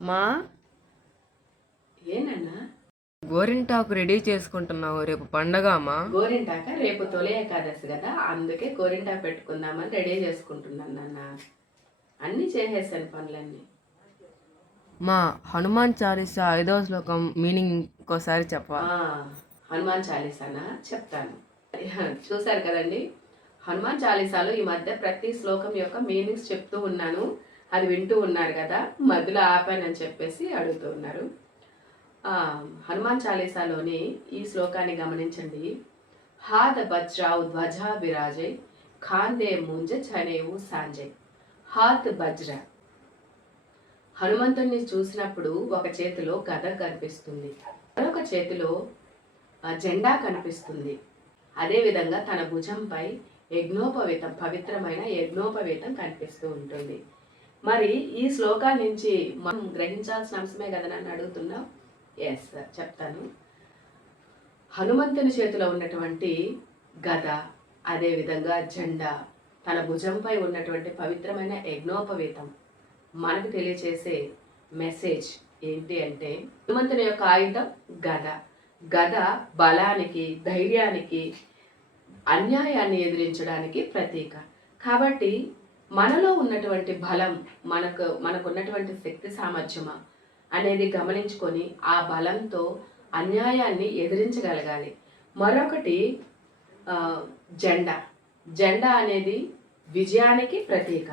మా ఏనన్నా గోరింటాకు రెడీ చేసుకుంటున్నావు, రేపు పండగ అమ్మా. గోరింటాక రేపు తొలి ఏకాదశి కదా, అందుకే గోరింటాకు పెట్టుకుందామని రెడీ చేసుకుంటున్నాను నాన్న. అన్నీ చేసేసాను పనులన్నీ. మా హనుమాన్ చాలీసా 5వ శ్లోకం మీనింగ్ ఇంకోసారి చెప్పవా? హనుమాన్ చాలీసానా చెప్తాను. చూశారు కదండి, హనుమాన్ చాలీసాలో ఈ మధ్య ప్రతి శ్లోకం యొక్క మీనింగ్స్ చెప్తూ ఉన్నాను. అది వింటూ ఉన్నారు కదా, మధ్యలో ఆపానని చెప్పేసి అడుగుతూ ఉన్నారు. హనుమాన్ చాలీసాలోని ఈ శ్లోకాన్ని గమనించండి. హాద బజ్రావు ధ్వజా విరాజై ఖాందే ముంజ చనేవు సాంజయ్. హాత్ బజ్ర, హనుమంతుడిని చూసినప్పుడు ఒక చేతిలో గద కనిపిస్తుంది, మరొక చేతిలో జెండా కనిపిస్తుంది. అదేవిధంగా తన భుజంపై యజ్ఞోపవీతం, పవిత్రమైన యజ్ఞోపవీతం కనిపిస్తూ ఉంటుంది. మరి ఈ శ్లోకా నుంచి మనం గ్రహించాల్సిన అంశమే కదా నన్ను అడుగుతున్నావు. ఎస్ సార్, చెప్తాను. హనుమంతుని చేతిలో ఉన్నటువంటి గద, అదేవిధంగా జెండా, తన భుజంపై ఉన్నటువంటి పవిత్రమైన యజ్ఞోపవీతం మనకు తెలియచేసే మెసేజ్ ఏంటి అంటే, హనుమంతుని యొక్క ఆయుధం గద. గద బలానికి, ధైర్యానికి, అన్యాయాన్ని ఎదిరించడానికి ప్రతీక. కాబట్టి మనలో ఉన్నటువంటి బలం, మనకున్నటువంటి శక్తి సామర్థ్యమా అనేది గమనించుకొని ఆ బలంతో అన్యాయాన్ని ఎదిరించగలగాలి. మరొకటి జెండా. జెండా అనేది విజయానికి ప్రతీక,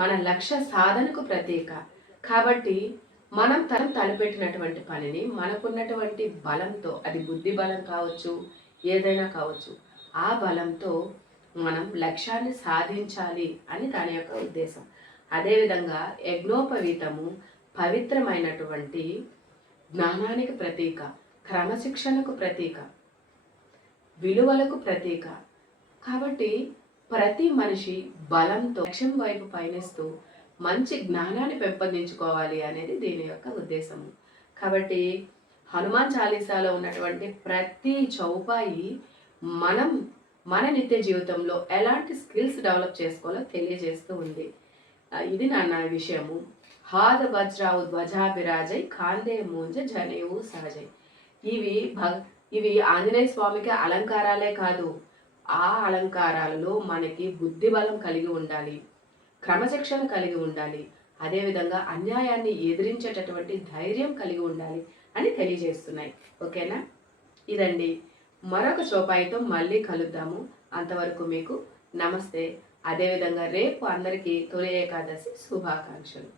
మన లక్ష్య సాధనకు ప్రతీక. కాబట్టి మనం తలపెట్టినటువంటి పనిని మనకున్నటువంటి బలంతో, అది బుద్ధి బలం కావచ్చు, ఏదైనా కావచ్చు, ఆ బలంతో మనం లక్ష్యాన్ని సాధించాలి అని దాని యొక్క ఉద్దేశం. అదేవిధంగా యజ్ఞోపవీతము పవిత్రమైనటువంటి జ్ఞానానికి ప్రతీక, క్రమశిక్షణకు ప్రతీక, విలువలకు ప్రతీక. కాబట్టి ప్రతి మనిషి బలంతో లక్ష్యం వైపు పయనిస్తూ మంచి జ్ఞానాన్ని పెంపొందించుకోవాలి అనేది దీని యొక్క ఉద్దేశము. కాబట్టి హనుమాన్ చాలీసాలో ఉన్నటువంటి ప్రతి చౌపాయి మన నిత్య జీవితంలో ఎలాంటి స్కిల్స్ డెవలప్ చేసుకోవాలో తెలియజేస్తూ ఉంది. ఇది నా విషయము. హాద వజ్రావు ధ్వజాభిరాజై ఖాందే మూంజ జనేవు సహజై. ఇవి ఆంజనేయ స్వామికి అలంకారాలే కాదు, ఆ అలంకారాలలో మనకి బుద్ధి బలం కలిగి ఉండాలి, క్రమశిక్షణ కలిగి ఉండాలి, అదేవిధంగా అన్యాయాన్ని ఎదిరించేటటువంటి ధైర్యం కలిగి ఉండాలి అని తెలియజేస్తున్నాయి. ఓకేనా? ఇదండి. మరొక చోపాయితో మళ్ళీ కలుద్దాము. అంతవరకు మీకు నమస్తే. అదేవిధంగా రేపు అందరికీ తొలి ఏకాదశి శుభాకాంక్షలు.